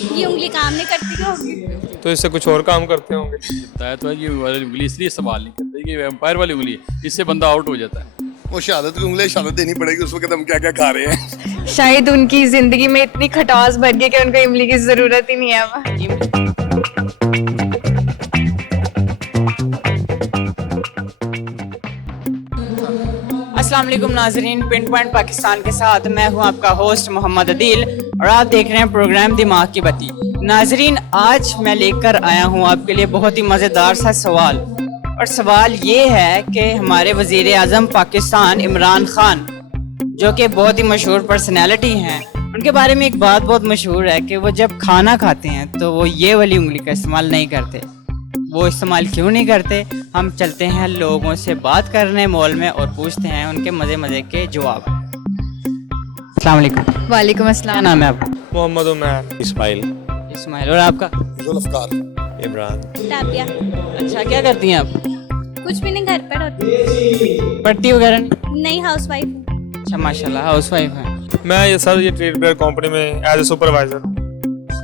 ये उंगली काम नहीं करती क्यों होगी? तो इससे कुछ और काम करते होंगे। बताया तो है ये वाली उंगली इसलिए इस्तेमाल नहीं करते, ये एम्पायर वाली उंगली है, इससे बंदा आउट हो जाता है। वो शहादत की उंगली शहादत देनी पड़ेगी, उस वक्त हम क्या क्या खा रहे हैं। शायद उनकी जिंदगी में इतनी खटास भर गई कि उनको इमली की जरूरत ही नहीं है अब। अस्सलाम वालेकुम नाजरीन, पिन पॉइंट पाकिस्तान के साथ मैं हूं आपका होस्ट मोहम्मद अदील और आप देख रहे हैं प्रोग्राम दिमाग की बत्ती। नाजरीन, आज मैं लेकर आया हूं आपके लिए बहुत ही मज़ेदार सा सवाल, और सवाल ये है कि हमारे वज़ीर आज़म पाकिस्तान इमरान खान, जो कि बहुत ही मशहूर पर्सनैलिटी हैं, उनके बारे में एक बात बहुत मशहूर है कि वो जब खाना खाते हैं तो वो ये वाली उंगली का इस्तेमाल नहीं करते। वो इस्तेमाल क्यों नहीं करते? हम चलते हैं लोगों से बात करने मॉल में और पूछते हैं उनके मज़े मज़े के जवाब। अस्सलाम वालेकुम। वालेकुम अस्सलाम। क्या नाम है आपका? मोहम्मद उमर। इस्माइल। इस्माइल। और आपका? जुल्फ़कार। इमरान। टापिया। अच्छा, क्या करती हैं आप? कुछ भी नहीं, घर पर होती। पढ़ती वगैरह नहीं, हाउस वाइफ। अच्छा, माशाल्लाह हाउस वाइफ हैं। मैं ये सर ये ट्रेड वेयर कंपनी में एज ए सुपरवाइजर हूँ।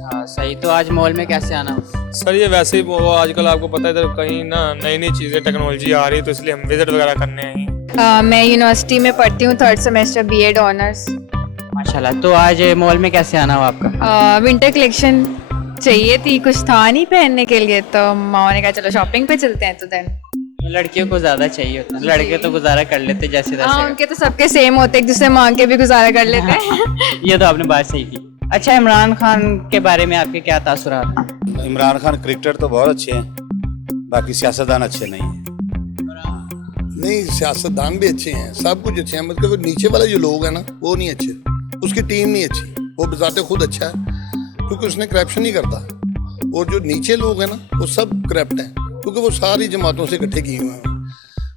हाँ सही। तो आज मॉल में कैसे आना? सर ये वैसे ही वो आजकल आपको पता है इधर कहीं ना नई नई चीज़ें टेक्नोलॉजी आ रही है, तो इसलिए हम विजिट वगैरह करने आए हैं। मैं यूनिवर्सिटी में पढ़ती हूँ, 3rd सेमेस्टर बीएड ऑनर्स। माशाल्लाह। तो आज मॉल में कैसे आना हुआ आपका? विंटर कलेक्शन चाहिए थी, कुछ था नहीं पहनने के लिए, तो मामा ने कहा चलो शॉपिंग पे चलते हैं। तो देन लड़कियों को ज्यादा चाहिए होता है, लड़के तो गुजारा कर लेते जैसे हाँ, तैसे। उनके तो सबके सेम होते, एक दूसरे मांग के भी गुजारा कर लेते हैं। ये तो आपने बात सही की। अच्छा, इमरान खान के बारे में आपके क्या तासुरात हैं? इमरान खान क्रिकेटर तो बहुत अच्छे हैं, बाकी सियासतदान अच्छे नहीं हैं। नहीं, सियासतदान भी अच्छे हैं, सब कुछ अच्छे हैं, मतलब वो नीचे वाले जो लोग हैं ना वो नहीं अच्छे, उसकी टीम नहीं अच्छी। वो बजाते खुद अच्छा है क्योंकि उसने करप्शन नहीं करता, और जो नीचे लोग हैं ना वो सब करप्ट हैं क्योंकि वो सारी जमातों से इकट्ठे किए हुए हैं।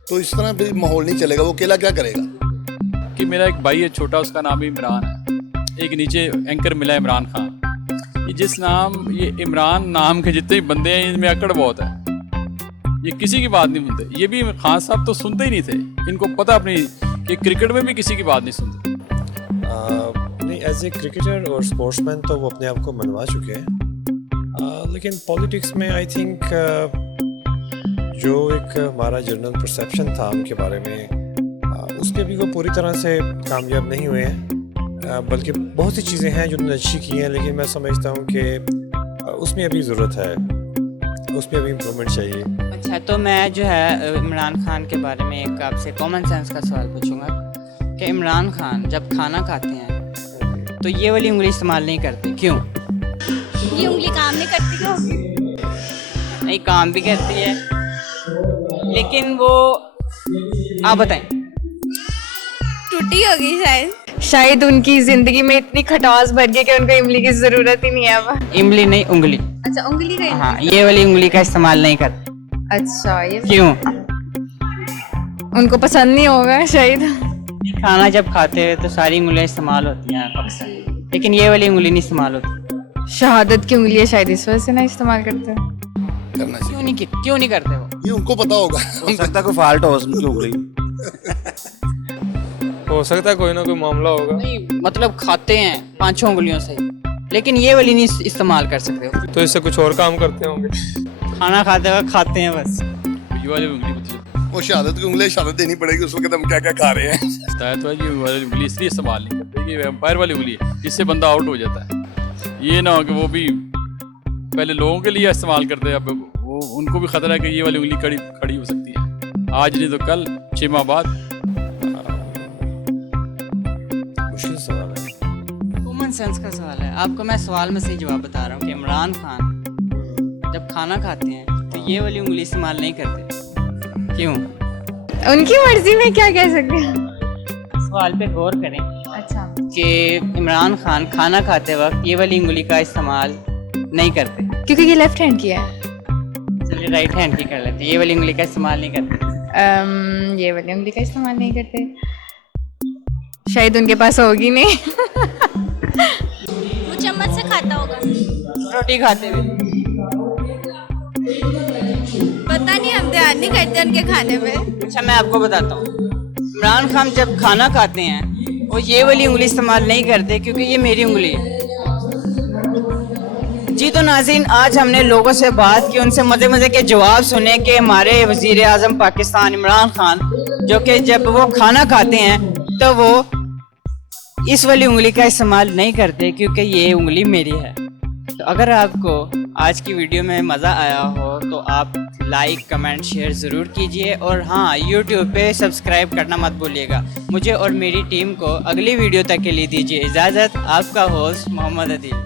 तो इस तरह भी माहौल नहीं चलेगा, वो अकेला क्या करेगा। कि मेरा एक भाई है छोटा, उसका नाम भी इमरान है, एक नीचे एंकर मिला है इमरान खान। ये जिस नाम ये इमरान नाम के जितने भी बंदे हैं इनमें अकड़ बहुत है, ये किसी की बात नहीं सुनते। ये भी खान साहब तो सुनते ही नहीं थे, इनको पता अपनी कि क्रिकेट में भी किसी की बात नहीं सुनते। नहीं, एज ए क्रिकेटर और स्पोर्ट्समैन तो वो अपने आप को मनवा चुके हैं, लेकिन पॉलिटिक्स में आई थिंक जो एक हमारा जनरल परसेप्शन था उनके बारे में, उसके भी वो पूरी तरह से कामयाब नहीं हुए हैं। बल्कि बहुत सी चीज़ें हैं जो उन्होंने अच्छी की हैं, लेकिन मैं समझता हूँ कि उसमें अभी ज़रूरत है, उसमें अभी इम्प्रूवमेंट चाहिए। अच्छा, तो मैं जो है इमरान खान के बारे में एक आपसे कॉमन सेंस का सवाल पूछूंगा कि इमरान खान जब खाना खाते हैं तो ये वाली उंगली इस्तेमाल नहीं करते, क्यों? ये उंगली काम नहीं करती क्यों होगी? नहीं, काम भी करती है, लेकिन वो आप बताएं। टूटी होगी शायद। शायद उनकी जिंदगी में इतनी खटास भर गई कि उनको इमली की जरूरत ही नहीं है अब। इमली नहीं, उंगली। अच्छा, उंगली का हाँ, ये वाली उंगली का इस्तेमाल नहीं करते। अच्छा, ये क्यों? उनको पसंद नहीं होगा शायद। खाना जब खाते हैं तो सारी उंगलियां इस्तेमाल होती हैं अक्सर, लेकिन ये वाली उंगली नहीं इस्तेमाल होती। शहादत की उंगली है शायद, इस वजह से ना इस्तेमाल करते हैं। करना चाहिए। क्यों नहीं करते वो? ये उनको पता होगा। हो सकता है कोई फॉल्ट हो उनकी उंगली। हो सकता है कोई ना कोई मामला होगा। नहीं, मतलब खाते हैं 5-6 उंगलियों से, लेकिन ये वाली नहीं इस्तेमाल कर सकते हो। तो इससे कुछ और काम करते होंगे। खाना खाते वक्त खाते हैं बस। ये वाली उंगली वो शहादत की उंगली शहादत देनी पड़ेगी, उस वक्त हम क्या क्या खा रहे हैं। बताया तो है ये वाली उंगली इसलिए इस्तेमाल नहीं करते, ये एम्पायर वाली उंगली है, इससे बंदा आउट हो जाता है। ये ना हो कि वो भी पहले लोगों के लिए इस्तेमाल करते हैं, अब वो उनको भी खतरा है कि ये वाली उंगली खड़ी हो सकती है, आज नहीं तो कल, 6 माह बाद। मुश्किल सवाल है। कॉमन सेंस का सवाल है, आपको मैं सवाल में सही जवाब बता रहा हूँ कि इमरान खान जब खाना खाते हैं तो ये वाली उंगली इस्तेमाल नहीं करते, क्यों? उनकी मर्जी में क्या कह सकते हैं। सवाल पे गौर करें अच्छा, कि इमरान खान खाना खाते वक्त ये वाली उंगली का इस्तेमाल नहीं करते। क्योंकि ये लेफ्ट हैंड की है। चलिए राइट हैंड की कर लेते, ये वाली उंगली का इस्तेमाल नहीं करते। ये वाली उंगली का इस्तेमाल नहीं करते, शायद उनके पास होगी नहीं। वो चम्मच से खाता होगा। रोटी खाते हुए पता नहीं, हम ध्यान नहीं करते उनके खाने में। अच्छा, मैं आपको बताता हूँ, इमरान खान जब खाना खाते हैं वो ये वाली उंगली इस्तेमाल नहीं करते, क्योंकि ये मेरी उंगली है। जी तो नाज़रीन, आज हमने लोगों से बात की, उनसे मज़े मज़े के जवाब सुने कि हमारे वज़ीर आज़म पाकिस्तान इमरान खान जो कि जब वो खाना खाते हैं तो वो इस वाली उंगली का इस्तेमाल नहीं करते क्योंकि ये उंगली मेरी है। तो अगर आपको आज की वीडियो में मज़ा आया हो तो आप लाइक कमेंट शेयर ज़रूर कीजिए और हाँ, यूट्यूब पे सब्सक्राइब करना मत भूलिएगा। मुझे और मेरी टीम को अगली वीडियो तक के लिए दीजिए इजाज़त। आपका होस्ट मोहम्मद अदील।